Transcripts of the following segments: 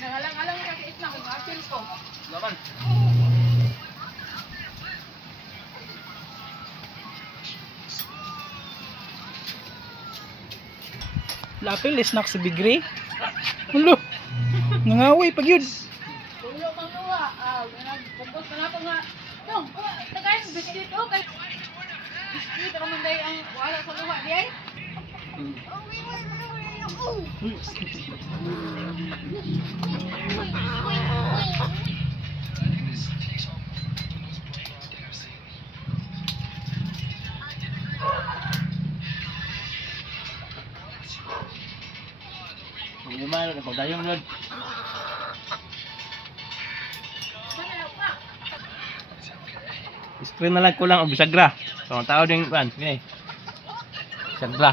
Nangalang-alang ka kay Isna kung apil ko. Laman. Lapil snack si Bigre. Hulo. Nangawi pag yun. Tulo mang luha. Nagpugos na nato nga. Dong, tagayin biskit o kay biskit ra man day ang wala sa luha di ay. Hindi man, pagdayo mo nun. Screen na lang ko lang o bisagra. So, ang tao din ban, gini. Bisagra.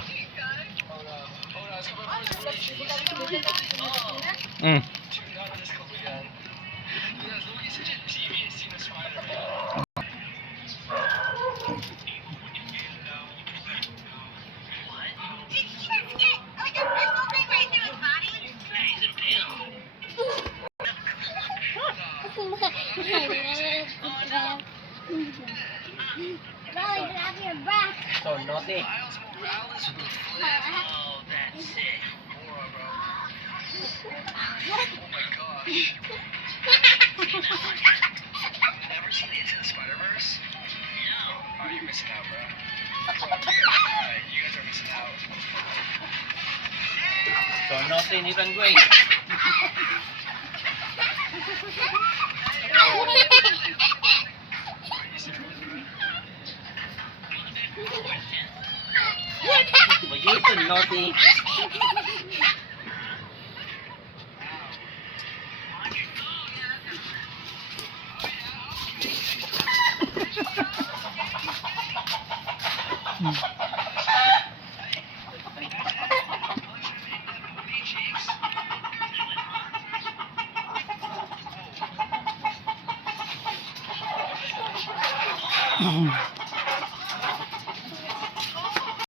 So, naughty. Never seen Into the Spider-Verse? No. Oh, you're missing out, bro. Alright, you guys are missing out. So, naughty ni Tanggway. Begitu naughty. Cheeks.